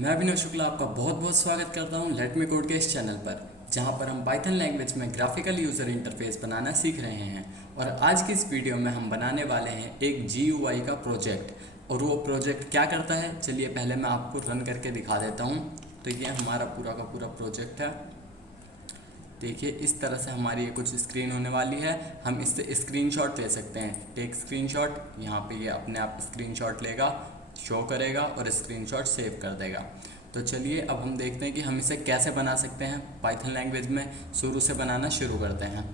मैं अभिनव शुक्ला आपका बहुत बहुत स्वागत करता हूं लेट मी कोड के इस चैनल पर, जहां पर हम पाइथन लैंग्वेज में ग्राफिकल यूज़र इंटरफेस बनाना सीख रहे हैं। और आज की इस वीडियो में हम बनाने वाले हैं एक GUI का प्रोजेक्ट। और वो प्रोजेक्ट क्या करता है, चलिए पहले मैं आपको रन करके दिखा देता हूँ। तो ये हमारा पूरा का पूरा प्रोजेक्ट है। देखिए इस तरह से हमारी ये कुछ स्क्रीन होने वाली है। हम इससे स्क्रीनशॉट ले सकते हैं। टेक स्क्रीनशॉट, यहाँ पे ये अपने आप स्क्रीनशॉट लेगा, शो करेगा और स्क्रीनशॉट सेव कर देगा। तो चलिए अब हम देखते हैं कि हम इसे कैसे बना सकते हैं। पाइथन लैंग्वेज में शुरू से बनाना शुरू करते हैं।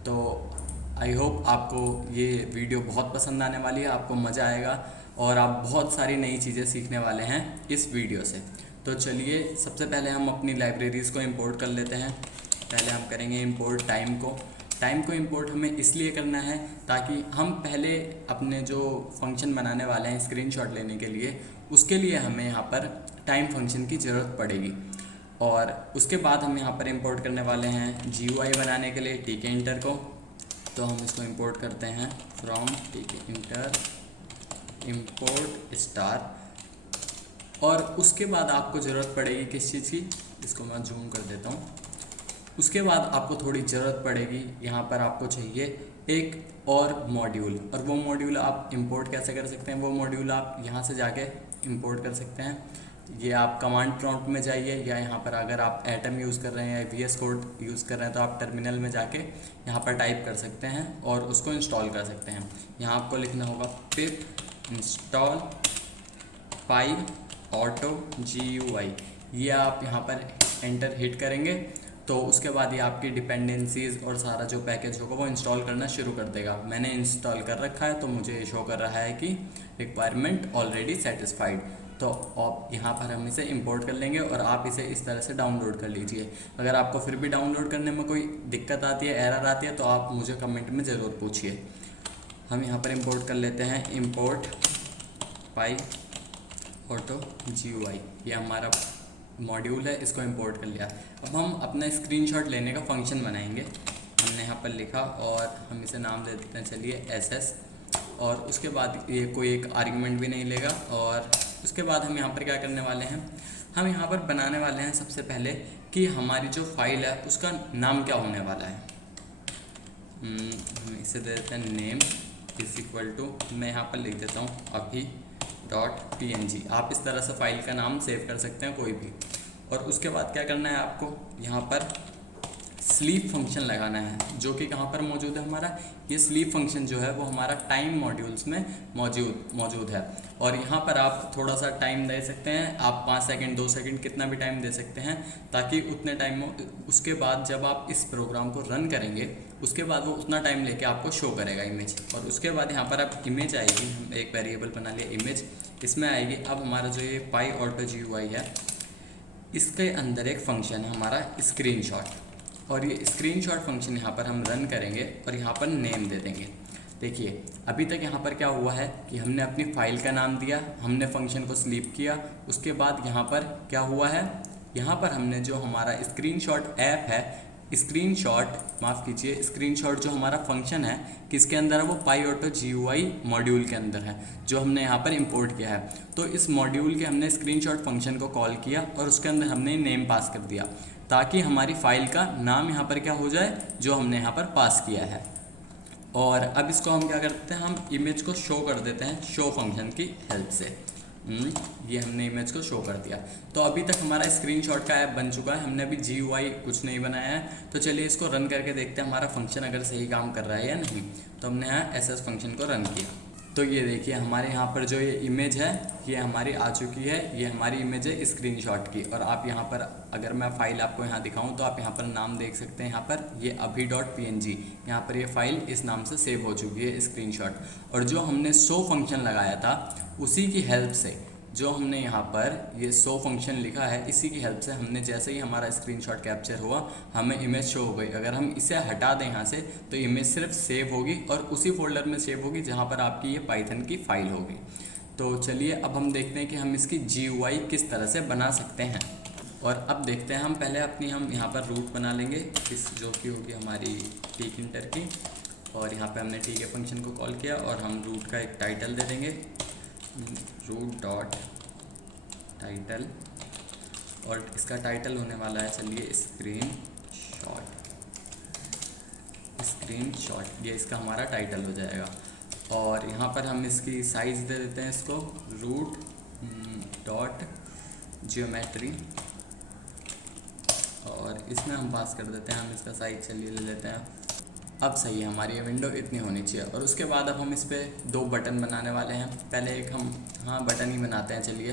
तो आई होप आपको ये वीडियो बहुत पसंद आने वाली है, आपको मज़ा आएगा और आप बहुत सारी नई चीज़ें सीखने वाले हैं इस वीडियो से। तो चलिए सबसे पहले हम अपनी लाइब्रेरीज़ को इंपोर्ट कर लेते हैं। पहले हम करेंगे इंपोर्ट टाइम को इंपोर्ट हमें इसलिए करना है ताकि हम पहले अपने जो फंक्शन बनाने वाले हैं स्क्रीनशॉट लेने के लिए, उसके लिए हमें यहाँ पर टाइम फंक्शन की ज़रूरत पड़ेगी। और उसके बाद हम यहाँ पर इंपोर्ट करने वाले हैं GUI बनाने के लिए टीके इंटर को। तो हम इसको इंपोर्ट करते हैं फ्रॉम टीके इंटर इंपोर्ट स्टार। और उसके बाद आपको ज़रूरत पड़ेगी किस चीज़ की, इसको मैं जूम कर देता हूँ। उसके बाद आपको थोड़ी ज़रूरत पड़ेगी, यहाँ पर आपको चाहिए एक और मॉड्यूल। और वो मॉड्यूल आप इंपोर्ट कैसे कर सकते हैं, वो मॉड्यूल आप यहाँ से जाके इंपोर्ट कर सकते हैं। ये आप कमांड प्रॉम्प्ट में जाइए, या यहाँ पर अगर आप एटम यूज़ कर रहे हैं या VS कोड यूज़ कर रहे हैं तो आप टर्मिनल में जाके यहाँ पर टाइप कर सकते हैं और उसको इंस्टॉल कर सकते हैं। यहाँ आपको लिखना होगा पिप इंस्टॉल पाई ऑटो GUI। ये आप यहाँ पर एंटर हिट करेंगे तो उसके बाद ये आपकी डिपेंडेंसीज़ और सारा जो पैकेज होगा वो इंस्टॉल करना शुरू कर देगा। मैंने इंस्टॉल कर रखा है तो मुझे ये शो कर रहा है कि रिक्वायरमेंट ऑलरेडी सेटिस्फाइड। तो आप यहाँ पर हम इसे इंपोर्ट कर लेंगे और आप इसे इस तरह से डाउनलोड कर लीजिए। अगर आपको फिर भी डाउनलोड करने में कोई दिक्कत आती है, एरर आती है, तो आप मुझे कमेंट में ज़रूर पूछिए। हम यहाँ पर इंपोर्ट कर लेते हैं इंपोर्ट पाई ऑटो GUI। ये हमारा मॉड्यूल है, इसको इंपोर्ट कर लिया। अब हम अपना स्क्रीनशॉट लेने का फंक्शन बनाएंगे। हमने यहाँ पर लिखा और हम इसे नाम दे देते हैं चलिए SS। और उसके बाद ये कोई एक आर्गुमेंट भी नहीं लेगा। और उसके बाद हम यहाँ पर क्या करने वाले हैं, हम यहाँ पर बनाने वाले हैं सबसे पहले कि हमारी जो फाइल है उसका नाम क्या होने वाला है। हम इसे दे देते हैं नेम इज इक्वल टू, मैं यहाँ पर लिख देता हूँ अभी .png। आप इस तरह से फाइल का नाम सेव कर सकते हैं कोई भी। और उसके बाद क्या करना है, आपको यहाँ पर स्लीप फंक्शन लगाना है, जो कि कहाँ पर मौजूद है हमारा। ये स्लीप फंक्शन जो है वो हमारा टाइम मॉड्यूल्स में मौजूद है। और यहाँ पर आप थोड़ा सा टाइम दे सकते हैं, आप 5 सेकंड 2 सेकंड कितना भी टाइम दे सकते हैं, ताकि उतने टाइम में उसके बाद जब आप इस प्रोग्राम को रन करेंगे उसके बाद वो उतना टाइम लेके आपको शो करेगा इमेज। और उसके बाद यहाँ पर आप इमेज आएगी, हम एक वेरिएबल बना लिया इमेज, इसमें आएगी। अब हमारा जो ये पाई ऑटो GUI है, इसके अंदर एक फंक्शन है हमारा स्क्रीनशॉट। और ये स्क्रीनशॉट फंक्शन यहाँ पर हम रन करेंगे और यहाँ पर नेम दे देंगे। देखिए अभी तक यहाँ पर क्या हुआ है कि हमने अपनी फाइल का नाम दिया, हमने फंक्शन को स्लीप किया। उसके बाद यहाँ पर क्या हुआ है, यहाँ पर हमने जो हमारा स्क्रीनशॉट ऐप है, स्क्रीनशॉट जो हमारा फंक्शन है किसके अंदर है, वो पाई ऑटो GUI मॉड्यूल के अंदर है, जो हमने यहाँ पर इंपोर्ट किया है। तो इस मॉड्यूल के हमने स्क्रीनशॉट फंक्शन को कॉल किया और उसके अंदर हमने नेम पास कर दिया, ताकि हमारी फाइल का नाम यहाँ पर क्या हो जाए, जो हमने यहाँ पर पास किया है। और अब इसको हम क्या करते हैं, हम इमेज को शो कर देते हैं शो फंक्शन की हेल्प से। ये हमने इमेज को शो कर दिया। तो अभी तक हमारा स्क्रीनशॉट का ऐप बन चुका है, हमने अभी GUI कुछ नहीं बनाया है। तो चलिए इसको रन करके देखते हैं हमारा फंक्शन अगर सही काम कर रहा है या नहीं। तो हमने यहाँ SS फंक्शन को रन किया। तो ये देखिए हमारे यहाँ पर जो ये इमेज है ये हमारी आ चुकी है। ये हमारी इमेज है स्क्रीनशॉट की। और आप यहाँ पर अगर मैं फ़ाइल आपको यहाँ दिखाऊँ तो आप यहाँ पर नाम देख सकते हैं, यहाँ पर ये अभी .png, यहाँ पर ये फाइल इस नाम से सेव हो चुकी है स्क्रीनशॉट। और जो हमने शो फंक्शन लगाया था उसी की हेल्प से, जो हमने यहाँ पर ये शो फंक्शन लिखा है, इसी की हेल्प से हमने जैसे ही हमारा स्क्रीनशॉट कैप्चर हुआ हमें इमेज शो हो गई। अगर हम इसे हटा दें यहाँ से तो इमेज सिर्फ सेव होगी और उसी फोल्डर में सेव होगी जहाँ पर आपकी ये पाइथन की फाइल होगी। तो चलिए अब हम देखते हैं कि हम इसकी GUI किस तरह से बना सकते हैं। और अब देखते हैं, हम पहले हम यहाँ पर रूट बना लेंगे, इस जो कि होगी हमारी टीक इंटर की। और यहाँ पर हमने टीके फंक्शन को कॉल किया और हम रूट का एक टाइटल दे देंगे, रूट डॉट टाइटल और इसका टाइटल होने वाला है चलिए स्क्रीन शॉट, ये इसका हमारा टाइटल हो जाएगा। और यहाँ पर हम इसकी साइज़ दे देते हैं इसको रूट डॉट जियोमेट्री, और इसमें हम पास कर देते हैं हम इसका साइज चलिए ले लेते हैं। अब सही है, हमारी ये विंडो इतनी होनी चाहिए। और उसके बाद अब हम इस पर 2 बटन बनाने वाले हैं। पहले एक हम बटन ही बनाते हैं चलिए।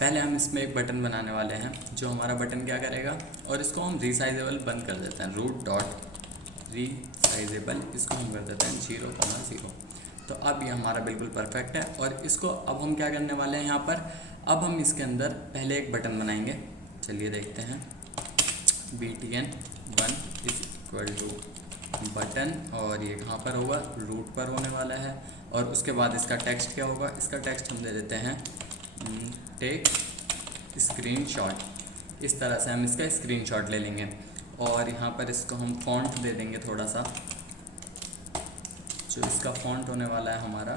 पहले हम इसमें एक बटन बनाने वाले हैं जो हमारा बटन क्या करेगा, और इसको हम रीसाइजेबल बंद कर देते हैं, रूट डॉट रीसाइजेबल, इसको हम कर देते हैं 0,0। तो अब ये हमारा बिल्कुल परफेक्ट है। और इसको अब हम क्या करने वाले हैं यहाँ पर, अब हम इसके अंदर पहले एक बटन बनाएंगे, चलिए देखते हैं। btn1 = बटन, और ये कहाँ पर होगा, रूट पर होने वाला है। और उसके बाद इसका टेक्स्ट क्या होगा, इसका टेक्स्ट हम दे देते हैं टेक स्क्रीनशॉट। इस तरह से हम इसका स्क्रीनशॉट ले लेंगे। और यहाँ पर इसको हम फॉन्ट दे देंगे थोड़ा सा, जो इसका फॉन्ट होने वाला है हमारा,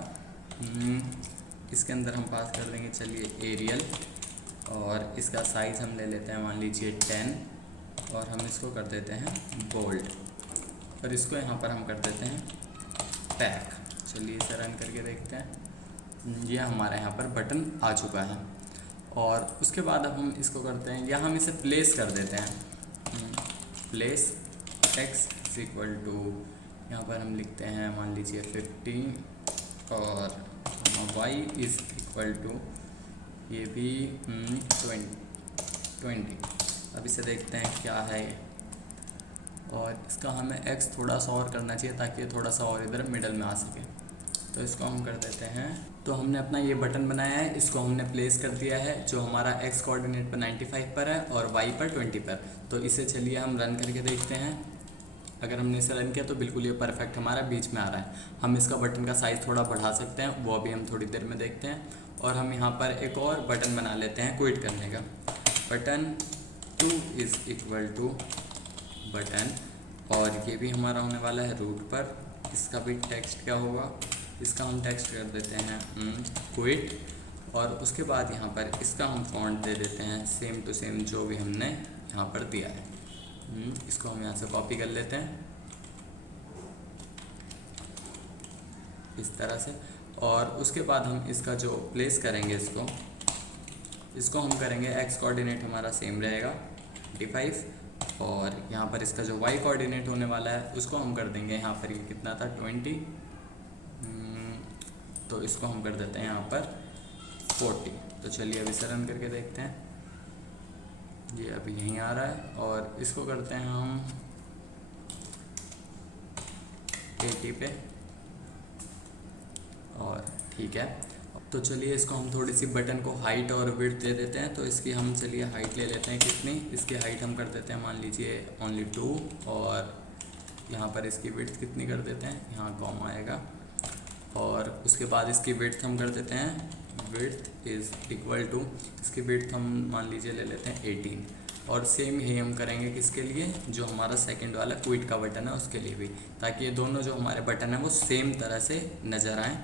इसके अंदर हम पास कर देंगे चलिए एरियल। और इसका साइज़ हम ले लेते हैं मान लीजिए 10, और हम इसको कर देते हैं बोल्ड, और इसको यहाँ पर हम कर देते हैं पैक। चलिए इसे रन करके देखते हैं, ये हमारा यहाँ पर बटन आ चुका है। और उसके बाद अब हम इसको करते हैं, या हम इसे प्लेस कर देते हैं, प्लेस x = यहाँ पर हम लिखते हैं मान लीजिए 15, और y = ये भी 20। अब इसे देखते हैं क्या है ये, और इसका हमें x थोड़ा सा और करना चाहिए ताकि ये थोड़ा सा और इधर मिडल में आ सके। तो इसको हम कर देते हैं। तो हमने अपना ये बटन बनाया है, इसको हमने प्लेस कर दिया है, जो हमारा x कोऑर्डिनेट पर 95 पर है और y पर 20 पर। तो इसे चलिए हम रन करके देखते हैं। अगर हमने इसे रन किया तो बिल्कुल ये परफेक्ट हमारा बीच में आ रहा है। हम इसका बटन का साइज़ थोड़ा बढ़ा सकते हैं, वो अभी हम थोड़ी देर में देखते हैं। और हम यहाँ पर एक और बटन बना लेते हैं क्विट करने का, बटन 2 = बटन, और ये भी हमारा होने वाला है रूट पर। इसका भी टेक्स्ट क्या होगा, इसका हम टेक्स्ट कर देते हैं क्विट, और उसके बाद यहाँ पर इसका हम फॉन्ट दे देते हैं सेम टू सेम जो भी हमने यहाँ पर दिया है। इसको हम यहाँ से कॉपी कर लेते हैं इस तरह से। और उसके बाद हम इसका जो प्लेस करेंगे, इसको हम करेंगे x कोऑर्डिनेट हमारा सेम रहेगा 25, और यहाँ पर इसका जो y कोऑर्डिनेट होने वाला है उसको हम कर देंगे, यहाँ पर ये कितना था 20, तो इसको हम कर देते हैं यहाँ पर 40। तो चलिए अभी रन करके देखते हैं, ये अभी यहीं आ रहा है। और इसको करते हैं हम 80 पे, और ठीक है। तो चलिए इसको हम थोड़ी सी बटन को हाइट और विड्थ दे देते हैं। तो इसकी हम चलिए हाइट ले लेते हैं कितनी, इसकी हाइट हम कर देते हैं मान लीजिए ओनली 2, और यहाँ पर इसकी विड्थ कितनी कर देते हैं, यहाँ कॉमा आएगा। और उसके बाद इसकी विड्थ हम कर देते हैं width इसकी विड्थ हम मान लीजिए ले लेते हैं 18। और सेम यही हम करेंगे किसके लिए, जो हमारा सेकंड वाला क्विट का बटन है उसके लिए भी, ताकि ये दोनों जो हमारे बटन हैं वो सेम तरह से नज़र आएँ।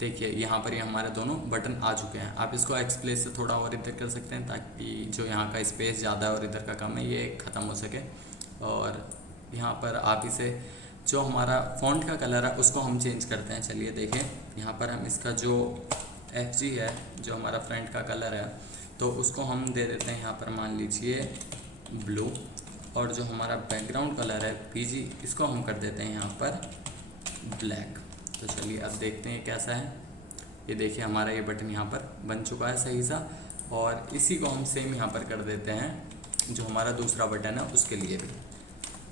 देखिए यहाँ पर ये हमारे दोनों बटन आ चुके हैं। आप इसको एक्सप्लेस से थोड़ा और इधर कर सकते हैं ताकि जो यहाँ का स्पेस ज़्यादा है और इधर का कम है ये ख़त्म हो सके। और यहाँ पर आप इसे जो हमारा फ़ॉन्ट का कलर है उसको हम चेंज करते हैं। चलिए देखें, यहाँ पर हम इसका जो FG है, जो हमारा फ्रंट का कलर है, तो उसको हम दे देते हैं यहाँ पर मान लीजिए ब्लू। और जो हमारा बैकग्राउंड कलर है PG, इसको हम कर देते हैं यहाँ पर ब्लैक। तो चलिए अब देखते हैं कैसा है। ये देखिए हमारा ये बटन यहाँ पर बन चुका है सही सा। और इसी को हम सेम यहाँ पर कर देते हैं जो हमारा दूसरा बटन है उसके लिए भी।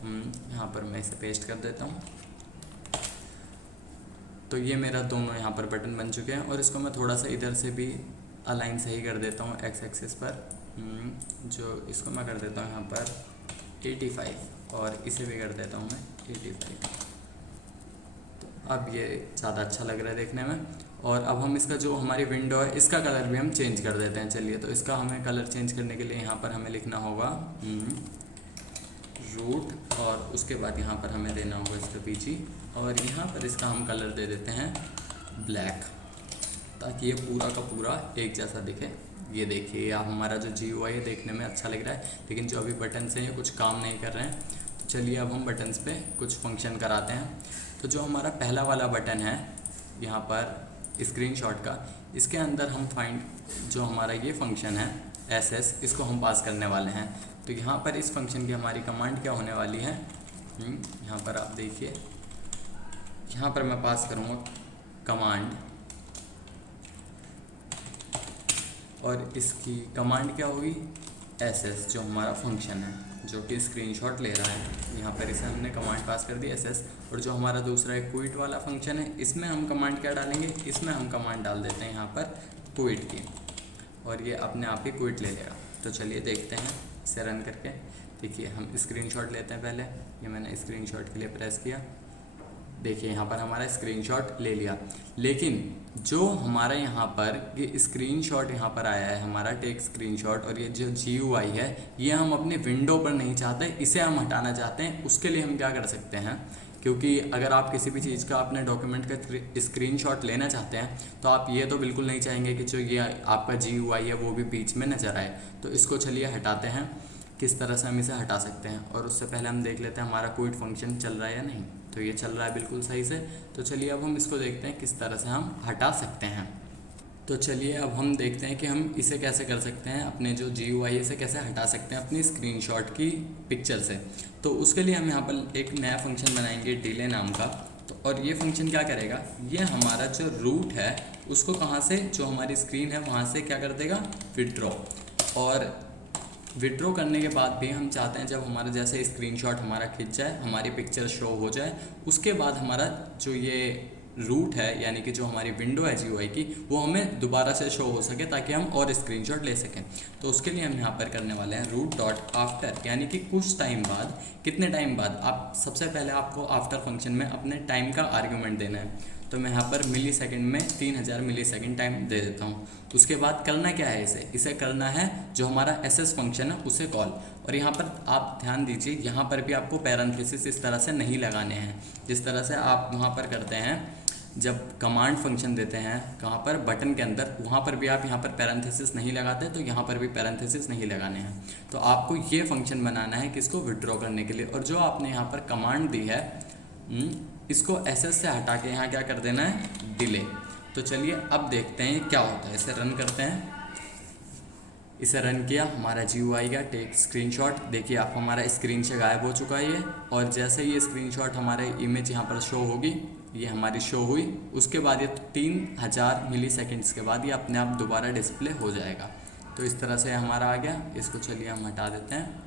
यहाँ पर मैं इसे पेस्ट कर देता हूँ। तो ये मेरा दोनों यहाँ पर बटन बन चुके हैं। और इसको मैं थोड़ा सा इधर से भी अलाइन सही कर देता हूँ एक्स एक्सिस पर। जो इसको मैं कर देता हूँ यहाँ पर 85, और इसे भी कर देता हूँ मैं 85। तो अब ये ज़्यादा अच्छा लग रहा है देखने में। और अब हम इसका जो हमारी विंडो है इसका कलर भी हम चेंज कर देते हैं। चलिए, तो इसका हमें कलर चेंज करने के लिए यहाँ पर हमें लिखना होगा रूट, और उसके बाद यहाँ पर हमें देना होगा इसका PG, और यहाँ पर इसका हम कलर दे देते हैं ब्लैक, ताकि ये पूरा का पूरा एक जैसा दिखे। ये देखिए आप हमारा जो GUI है देखने में अच्छा लग रहा है, लेकिन जो अभी बटन्स हैं ये कुछ काम नहीं कर रहे हैं। तो चलिए अब हम बटन्स पे कुछ फंक्शन कराते हैं। तो जो हमारा पहला वाला बटन है यहाँ पर स्क्रीनशॉट का, इसके अंदर हम फाइंड जो हमारा ये फंक्शन है SS, इसको हम पास करने वाले हैं। तो यहाँ पर इस फंक्शन की हमारी कमांड क्या होने वाली है, यहाँ पर आप देखिए, यहाँ पर मैं पास करूँगा कमांड, और इसकी कमांड क्या होगी SS, जो हमारा फंक्शन है जो कि स्क्रीनशॉट ले रहा है। यहाँ पर इसे हमने कमांड पास कर दी SS। और जो हमारा दूसरा एक क्विट वाला फंक्शन है, इसमें हम कमांड क्या डालेंगे, इसमें हम कमांड डाल देते हैं यहाँ पर क्विट की, और ये अपने आप ही क्विट ले लेगा। तो चलिए देखते हैं इसे रन करके। देखिए हम स्क्रीनशॉट लेते हैं पहले, ये मैंने स्क्रीनशॉट के लिए प्रेस किया, देखिए यहाँ पर हमारा स्क्रीनशॉट ले लिया। लेकिन जो हमारा यहाँ पर ये स्क्रीनशॉट यहाँ पर आया है, हमारा टेक स्क्रीनशॉट, और ये जो GUI है ये हम अपने विंडो पर नहीं चाहते, इसे हम हटाना चाहते हैं। उसके लिए हम क्या कर सकते हैं, क्योंकि अगर आप किसी भी चीज़ का अपने डॉक्यूमेंट का स्क्रीनशॉट लेना चाहते हैं तो आप ये तो बिल्कुल नहीं चाहेंगे कि जो ये आपका GUI है वो भी बीच में नज़र आए। तो इसको चलिए हटाते हैं, किस तरह से हम इसे हटा सकते हैं। और उससे पहले हम देख लेते हैं हमारा क्विट फंक्शन चल रहा है या नहीं। तो ये चल रहा है बिल्कुल सही से। तो चलिए अब हम इसको देखते हैं किस तरह से हम हटा सकते हैं। तो चलिए अब हम देखते हैं कि हम इसे कैसे कर सकते हैं, अपने जो GUI है इसे कैसे हटा सकते हैं अपनी स्क्रीनशॉट की पिक्चर से। तो उसके लिए हम यहाँ पर एक नया फंक्शन बनाएंगे डिले नाम का। तो और ये फंक्शन क्या करेगा, ये हमारा जो रूट है उसको कहाँ से, जो हमारी स्क्रीन है वहाँ से क्या कर देगा, विड्रॉ। और विड्रॉ करने के बाद भी हम चाहते हैं जब हमारा जैसे स्क्रीनशॉट हमारा खिंच जाए, हमारी पिक्चर शो हो जाए, उसके बाद हमारा जो ये रूट है यानी कि जो हमारी विंडो है GUI की, वो हमें दोबारा से शो हो सके ताकि हम और स्क्रीनशॉट ले सकें। तो उसके लिए हम यहाँ पर करने वाले हैं रूट डॉट आफ्टर, यानी कि कुछ टाइम बाद, कितने टाइम बाद, आप सबसे पहले आपको आफ्टर फंक्शन में अपने टाइम का आर्ग्यूमेंट देना है। तो मैं यहाँ पर मिली सेकेंड में 3000 मिली सेकेंड टाइम दे देता हूँ। उसके बाद करना क्या है, इसे करना है जो हमारा SS फंक्शन है उसे कॉल। और यहाँ पर आप ध्यान दीजिए, यहाँ पर भी आपको पैरेंथेसिस इस तरह से नहीं लगाने हैं जिस तरह से आप वहाँ पर करते हैं जब कमांड फंक्शन देते हैं, कहाँ पर बटन के अंदर, वहाँ पर भी आप यहाँ पर पैरेंथेसिस नहीं लगाते, तो यहाँ पर भी पैरेंथेसिस नहीं लगाने हैं। तो आपको ये फंक्शन बनाना है किसको, विड्रॉ करने के लिए। और जो आपने यहाँ पर कमांड दी है इसको SS से हटा के यहाँ क्या कर देना है, डिले। तो चलिए अब देखते हैं क्या होता है, इसे रन करते हैं। इसे रन किया, हमारा GUI का टेक स्क्रीनशॉट, देखिए आप हमारा स्क्रीन से गायब हो चुका है ये। और जैसे ये स्क्रीनशॉट हमारे इमेज यहाँ पर शो होगी, ये हमारी शो हुई, उसके बाद ये 3000 मिली सेकेंड्स के बाद ये अपने आप दोबारा डिस्प्ले हो जाएगा। तो इस तरह से हमारा आ गया। इसको चलिए हम हटा देते हैं,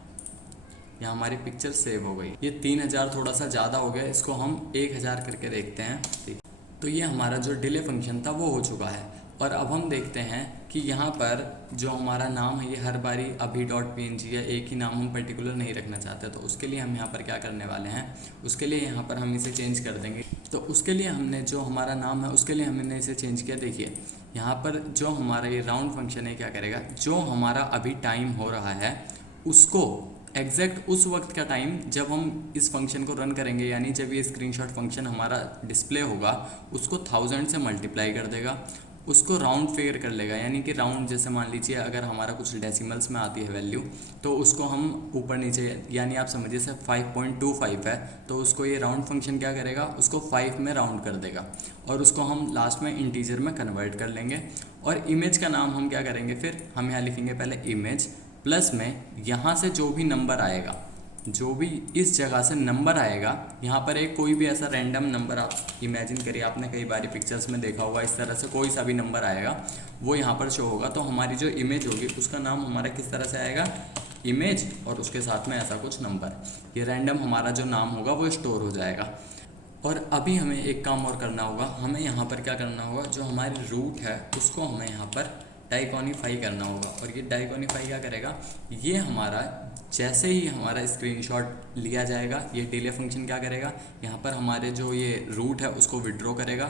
यहाँ हमारी पिक्चर सेव हो गई। ये 3000 थोड़ा सा ज़्यादा हो गया, इसको हम 1000 करके देखते हैं। तो ये हमारा जो डिले फंक्शन था वो हो चुका है। और अब हम देखते हैं कि यहाँ पर जो हमारा नाम है ये हर बारी अभी .png या एक ही नाम हम पर्टिकुलर नहीं रखना चाहते। तो उसके लिए हम यहाँ पर क्या करने वाले हैं, उसके लिए यहाँ पर हम इसे चेंज कर देंगे। तो उसके लिए हमने जो हमारा नाम है उसके लिए हमने इसे चेंज किया। देखिए यहाँ पर जो हमारा ये राउंड फंक्शन है क्या करेगा, जो हमारा अभी टाइम हो रहा है उसको एग्जैक्ट उस वक्त का टाइम जब हम इस फंक्शन को रन करेंगे, यानी जब ये स्क्रीनशॉट फंक्शन हमारा डिस्प्ले होगा, उसको 1000 से मल्टीप्लाई कर देगा, उसको राउंड फिगर कर लेगा। यानी कि राउंड जैसे मान लीजिए अगर हमारा कुछ डेसिमल्स में आती है वैल्यू, तो उसको हम ऊपर नीचे, यानी आप समझिए से 5.25 है, तो उसको ये राउंड फंक्शन क्या करेगा, उसको 5 में राउंड कर देगा और उसको हम लास्ट में इंटीजर में कन्वर्ट कर लेंगे। और इमेज का नाम हम क्या करेंगे, फिर हम यहाँ लिखेंगे पहले इमेज, प्लस में यहाँ से जो भी नंबर आएगा, जो भी इस जगह से नंबर आएगा, यहाँ पर एक कोई भी ऐसा रैंडम नंबर आप इमेजिन करिए, आपने कई बारी पिक्चर्स में देखा होगा, इस तरह से कोई सा भी नंबर आएगा वो यहाँ पर शो होगा। तो हमारी जो इमेज होगी उसका नाम हमारा किस तरह से आएगा, इमेज, और उसके साथ में ऐसा कुछ नंबर, ये रैंडम हमारा जो नाम होगा वो स्टोर हो जाएगा। और अभी हमें एक काम और करना होगा, हमें यहाँ पर क्या करना होगा, जो हमारी रूट है उसको हमें यहाँ पर डाइकॉनिफाई करना होगा। और ये डाइकॉनिफाई क्या करेगा, ये हमारा जैसे ही हमारा स्क्रीनशॉट लिया जाएगा, ये डिले फंक्शन क्या करेगा, यहाँ पर हमारे जो ये रूट है उसको विड्रॉ करेगा,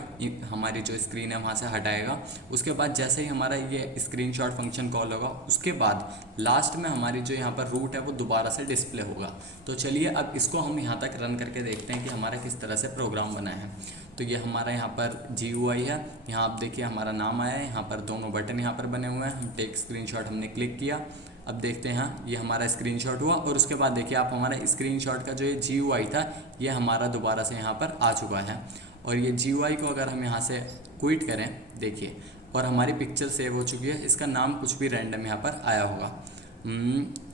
हमारी जो स्क्रीन है वहाँ से हटाएगा। उसके बाद जैसे ही हमारा ये स्क्रीनशॉट फंक्शन कॉल होगा, उसके बाद लास्ट में हमारी जो यहाँ पर रूट है वो दोबारा से डिस्प्ले होगा। तो चलिए अब इसको हम यहाँ तक रन करके देखते हैं कि हमारा किस तरह से प्रोग्राम बना है। तो ये हमारा यहाँ पर GUI है, यहाँ आप देखिए हमारा नाम आया है, यहाँ पर दोनों बटन यहाँ पर बने हुए हैं। हम टेक स्क्रीनशॉट हमने क्लिक किया। अब देखते हैं ये हमारा स्क्रीनशॉट हुआ और उसके बाद देखिए आप हमारा स्क्रीनशॉट का जो ये GUI था ये हमारा दोबारा से यहाँ पर आ चुका है। और ये GUI को अगर हम यहाँ से क्विट करें देखिए, और हमारी पिक्चर सेव हो चुकी है। इसका नाम कुछ भी रैंडम यहाँ पर आया होगा।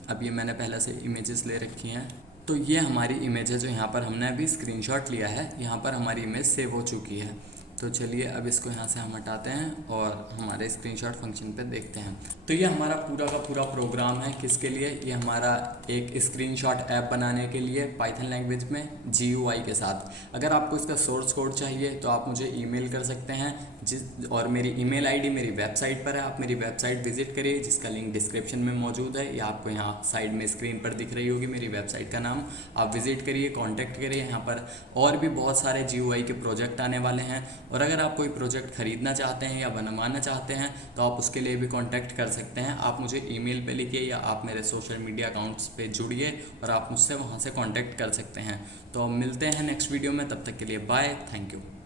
अब ये मैंने पहले से इमेजेस ले रखी हैं, तो ये हमारी इमेज है जो यहाँ पर हमने अभी स्क्रीनशॉट लिया है। यहाँ पर हमारी इमेज सेव हो चुकी है। तो चलिए अब इसको यहाँ से हम हटाते हैं और हमारे स्क्रीनशॉट फंक्शन पे देखते हैं। तो ये हमारा पूरा का पूरा प्रोग्राम है किसके लिए, ये हमारा एक स्क्रीनशॉट ऐप बनाने के लिए पाइथन लैंग्वेज में GUI के साथ। अगर आपको इसका सोर्स कोड चाहिए तो आप मुझे ईमेल कर सकते हैं और मेरी ईमेल आईडी मेरी वेबसाइट पर है। आप मेरी वेबसाइट विजिट करिए जिसका लिंक डिस्क्रिप्शन में मौजूद है, या आपको यहाँ साइड में स्क्रीन पर दिख रही होगी मेरी वेबसाइट का नाम। आप विजिट करिए, कॉन्टैक्ट करिए। यहाँ पर और भी बहुत सारे GUI के प्रोजेक्ट आने वाले हैं, और अगर आप कोई प्रोजेक्ट खरीदना चाहते हैं या बनवाना चाहते हैं तो आप उसके लिए भी कांटेक्ट कर सकते हैं। आप मुझे ईमेल पे लिखिए या आप मेरे सोशल मीडिया अकाउंट्स पे जुड़िए और आप मुझसे वहाँ से कांटेक्ट कर सकते हैं। तो अब मिलते हैं नेक्स्ट वीडियो में, तब तक के लिए बाय, थैंक यू।